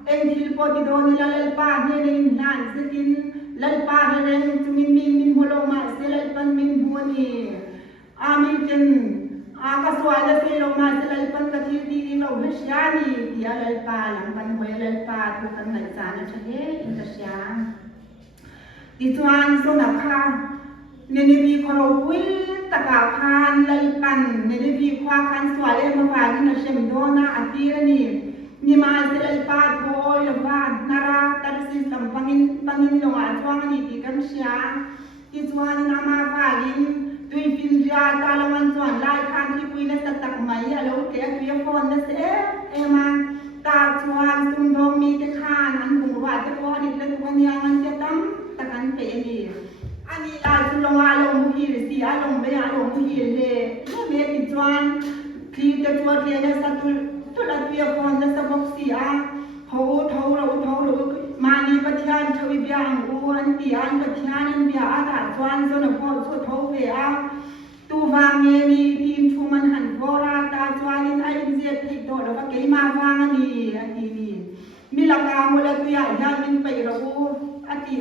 เอ็งทิลปอติโดนิลัลปาเฮเลนนานสกินลัลปาเรื่องทุกินมินโฮโลมาเซลัลปันมินบัวนีมินจันก็สวายจะเป็นลงมาจะเลยเป็นกระถิ่นดีเราเฮียนี่ที่อะไรป่าหลังปันหวยอะไรป่าทุกคนไหนจานนั่นเองอินทรียดิจวนส่งนักข่าวเนเนบีคารวิตะกาวคานเลยปันเนเนบีคว้าคันสวายเลยมาฝ่ายนี่นะเชมโดนาอาทิรนี่นี่มาจะเลยป่าโถยลงมานาราตัดสินลำปังอินลงอาจวงนี่ที่กันเชียดิจวนนามาฝ่ายนี่ตุยฟินจาตาลมันจวนไล่คันที่คุยในสตักไหมอะไรเกี่ยวกับฟอนนั่นเองมาตาจวนตุนดงมีแต่ขานอันบุญว่าจะพอดีแล้วตัวนี้มันจะตั้มตะกันเป็นนี่อันนี้ลายจุลงอารมณ์ฮีสีอารมณ์ไม่อารมณ์ฮีเลยเมื่อเมติจวนคีจะจวนเรียนในสตุลละตัวฟอนในสมองสีเขาเรามานีปัจจัยชวิบยังอูอันตีอันปัจจัยนั้นเบียอาตาจวนส่วนพ่อส่วนเท้าเบียตูวางเงมีทีมชูมันหันโบราณตาจวนนินไอเจ็บติดโดแล้วก็เกี่ยมาวางนี่อันนี้มีหลักการมูลตัวใหญ่ยามินไปเราอันที่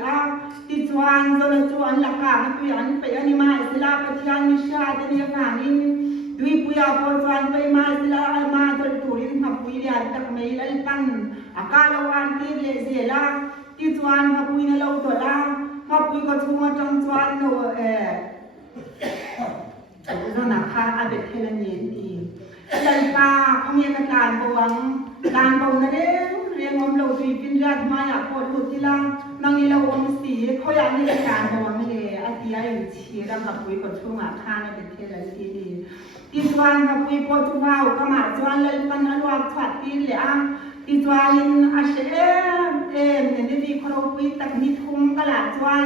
ติจวนส่วนจวนหลักการตัวใหญ่ไปอันนี้มาสิลาปัจจัยนิชาตัวนี้ฟังอินด้วยปุยาพอจวนไปมาสิลามาตัวตัวนี้ทำปุยเดียตักไม่ลัลปันอาการเราอันที่เลเซลาที่จวนทำปุยในเราตัวละทำปุยก็ชัวจังจวนโนเราหนักค่ะอาเบตเทเลเนียนดีลัลปาเขามีการบวงการบวงนั่นเรียงอมเราตุยปินรัดมาอยากพอดูที่ละนั่งนี่เราอมสีเขาอยากมีการบวงเลยอาทิตย์อยู่ชีรำกับปุยก็ช่วงอาคารอาเบตเทเลเนียนดีที่จวนกับปุยพอทุกว่าวก็มาจวนลัลปันอรวบชัดตีเลยที่จวนอาเชเนี่ยได้ดีคนเราปุยตักมีทุ่มกระลาจวน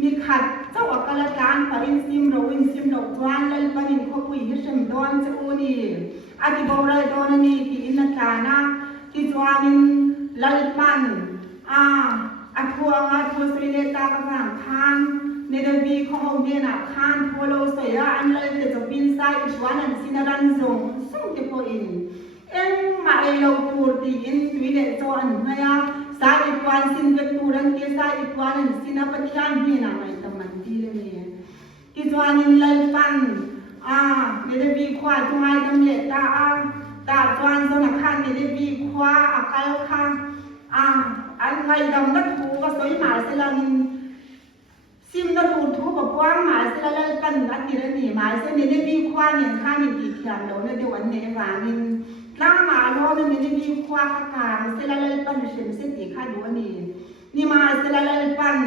มีขัดเจ้าอักละการปรินซิมเราอินซิมเราจวนลัลปันินเขาปุยฮิชมดอนจะอูนี่อาทิบาวไรดอนนี่ที่อินทานะที่จวนลัลปันอัทวงทัวสรีเลตากำลังคานเนเดบีของเดียนาคานทัวโลสอยอันเลยจะบินไซด์ชวนอันสินารันซงส่งเทปอินเอ็งมาเอโลตูตีอินวิเลจอนเนียสายอีกวันสินเวตูรันเกสายอีกวันสินาปัจจัยเฮียนาไม่ตมันดีเลยที่จวนอินลัลปันเนเดบีควาจงไอตำเล็ตตาจวนสนักขันเนเดบีควาอักลคังอันไงดำนักถูก็สวยหมาเสลังซิมนักถูถูกับกว้างหมาเสลังกันอันนี้แล้วนี่หมาเสนี่ได้บีควาเนี่ยข้านี่ตีเทียมเราเนี่ยเดี๋ยววันนี้วางินล่างหมาล้อเนี่ยได้บีควาข้างเสลังปันเข็มเส้นตีข้าดูอันนี้นี่มาเสลังปัน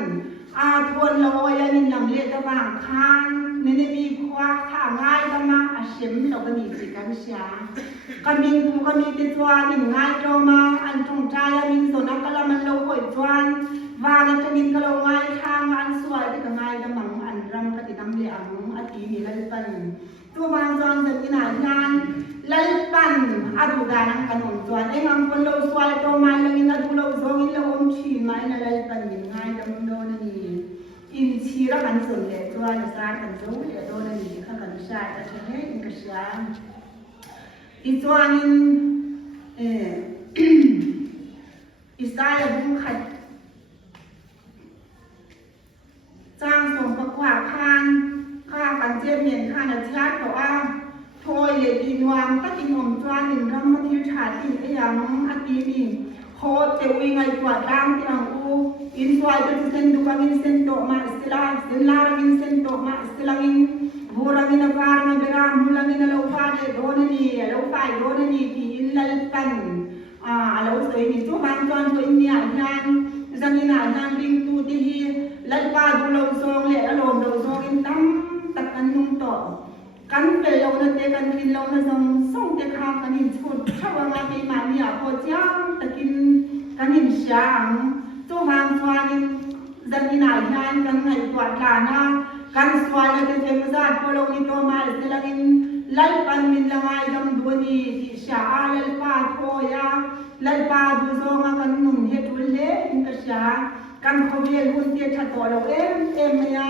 ทวนลอยอันนี้ลำเลียดบางข้างเนี่ยได้บีควาข้างง่ายก็มาเข็มเราก็มีสิกันเสียกันบินกูก็มีติดตัวหนึ่งง่ายโจมาอันตรงใจมินส่วนนักกะละมันเราหอยจวนวาจะมินกะเราง่ายข้างอันสวยที่ก็ง่ายดมังอันรำปฏิดำเดียงอาทิมีอะไรเป็นตัววางจวนจะกินอาหาร lal pan adu ganang kanon tuan ang polo swal to mai langin adu lo zongin lo om chi mai na lal pan min ngai dam do na ni in chi ra kan son le tuan sa kan zo le do na ni kha kan sha ta che in ka sha i tuan Isaiah บุญขัดจ้างส่งประกวาคานข้ากันเจียนเมียนข้านาชาติบอกว่าโทยเลดีนวามตะกินหอมจวนหนึ่งรำมาทิวชาติไอ้ยังอาทิตย์นี้โคเตวิงไงกว่าดังที่อังอูอินสวายจะเซนดูกัมินเซนโตมาสติลาเซนลารามินเซนโตมาสติลามินบูรามินฟาร์มาเบรามมูลามินเลวฟาเดโดนนี่เลวฟาโดนนี่ที่อินลัลปันเราสวยนี่ทุกวันตอนสวยนี่อาจารย์จังนี่อาจารย์ริงตูที่ลัลปาดูเราซองเละอารมณ์เราซองอินตั้มตักกันนุ่งต่อกันเป็นเราเตะกันกินเราส่งเตะข้าวกันหินชุดถ้าว่างานปีใหม่เนี่ยพอเจ้าตะกินกันหินช้างทุกวันสวยนี่จังนี่อาจารย์กันไงตัวกลานะกันสวยเลยเต็มซาดพอเรานี่ตัวมาเสร็จแล้วกินลัลปันมินละไงดำดวนีที่ชาลัลปาโทยาลัลปาดูซองกันนุ่งเฮตุเล่อินกษากันเขาเรียนหุ่นเตี้ยชัดตัวเราเอ็มยา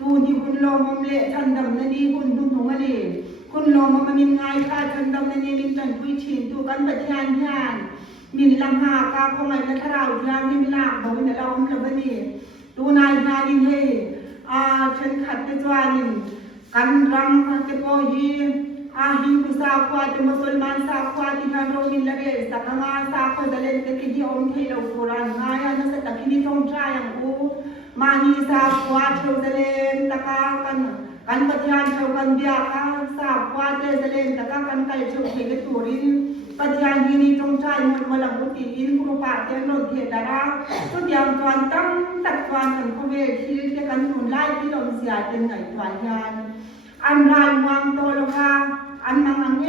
ตูนี่คุณโลมมเละชันดำนันดีคุณดุงหงมาเลยคุณโลมมันมินง่ายค่าชันดำนันดีมินจันคุยชินตูกันปัจจัยยานมินลำหากาคงไงนัทราวทางมินลากบอกว่าเราไม่ละนี่ตูนายนาดินเฮฉันขัดจวนกันรำกันจะโกยีHindu sakwa te Musliman sakwa ti hamro min lage sakanga sakwa dalen te ki om thelo Quran ngaya na sa takini tong trayang u mani sakwa theu dalen taka kan pathian theu kan bia ka sakwa te dalen taka kan kai theu ke turin pathian hini tong tray mot malang uti in krupa te non the dara tu diam twan tam tak twan kan ko ve thil te kan nun lai ti lom sia ten ngai twan yan an rai wang to lo kaอันมังเอ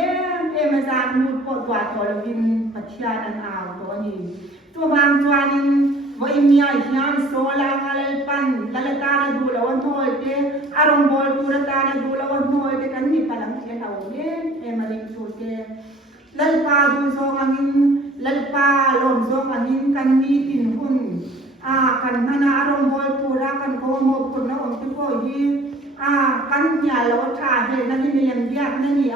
มาจานมูดปวดตัวตัวเราวินปัจจัยอันเอาตัวนี้ตัวบางตัวนี้ว่าอินเดียอินยันโซลางอะไรปันละละตาดูแล้ววันโทษเตอารมณ์บอลตัวละตาดูแล้ววันโทษเตกันมีพลังเสียเอาเอมาลิงตัวเตละปาดูซองอันนี้ละปาลมซองอันนี้กันมีตินหุ่นกันพนาอารมณ์บอลตัวรักกันโกโมคนน้องที่พ่อยีกันยาโลชาเฮนั่นนี่มีเลี้ยงเบี้ยนั่นนี่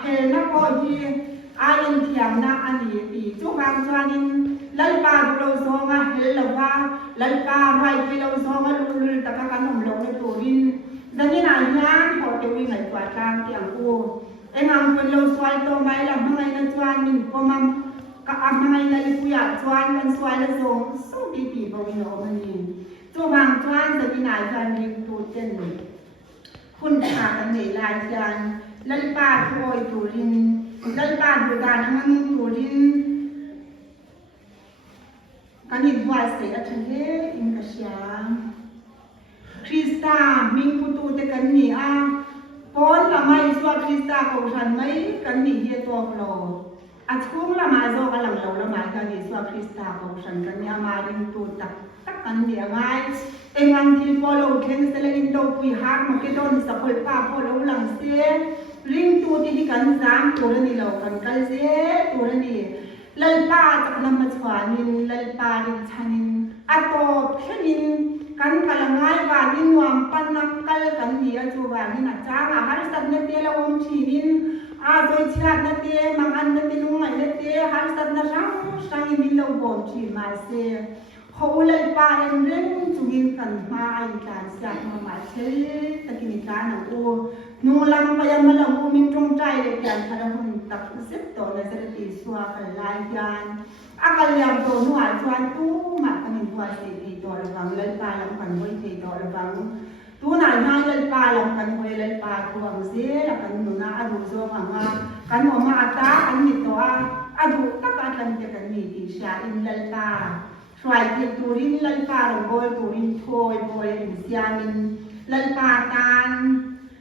เฮนักพ่อยียันเทียมนะอันนี้ปีจุกางจานินลัลปาดูเราซองเฮลว่าลัลปาไว้ที่เราซองลุลตะกันหนุ่มลงในตัววินดังนี้นายย่างพอจะวิ่งไหนกว่าทางเตียงกูมังเป็นเราสวยตัวใบลำมังไงนั่นจวนมินพอมังก็มังไงนั่นกูอยากจวนมันสวยแล้วส่งปีพอวินออกมานี่ตัวบางจวนจะมีนายจันยิงตัวเจนคุณขากันเหนื่อยลายจันลัลปาโอยตัวลินลัลปาดูการนั่งมันตัวลินกันหินวาสเตอชันเฮอินกษาคริสตามิงพุตูเตกันนี่ปอนละไม่สวดคริสตาของฉันไม่กันนี่เฮียตัวโปรช่วงละมาโซกันหลังเราละมากันนี่สวดคริสตาของฉันกันนี่มาริงตัวตักอันเดียง่ายอันที่พอเราเห็นเสร็จแล้วตัวคุยหักมาเกิดโดนสับปะป้าพอเราหลังเสียริงตัวที่กันสามตัวนี้เรากันเสียตัวนี้ลัลปาจากนำมาชวานินลัลปาดิชันินอัตโตเช่นินกันกำลังง่ายวานินวามปันนักกันกันเดียจูวานินจ้าหาริสัตนเตลวงชีนินโดยชาตินเตมังอันนเตนุ่งไงนเตหาริสัตนช่างมิลวงชีมาเสียเขาเลยปาเอ็นเร่งจุกินกันมาอีการเสียมาหมายเชื่อตะกินการหนังโอนูลำไปยังมาลำโอมิตรงใจเลยการพลังหุ่นตักเสพตัวในสติสวากันลายยานอาการยามตัวหนุ่มชวนตู้มากันเป็นตัวเสียตัวระวังเลยปาลำกันไว้เสียตัวระวังตู้ไหนง่ายเลยปาลำกันไว้เลยปาตัวเสียแล้วกันหนูน่าอดูโซ่หางกันออกมาตาอันนี้ตัวอดูตักกันจะกันมีติชาอินเลยปาช่วยที่ตูรินลัลปาโอยตูรินโทยโอยอินเซียมินลัลปาตาน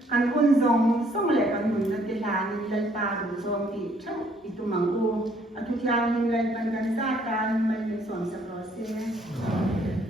กันคุณทรงส่งเลยกันหนุนนักลานิลัลปาดูทรงติดเช่าอิตุมังอูทุกอย่างนิลัลปันกันซาตานมันเป็นส่วนสำคัญเสีย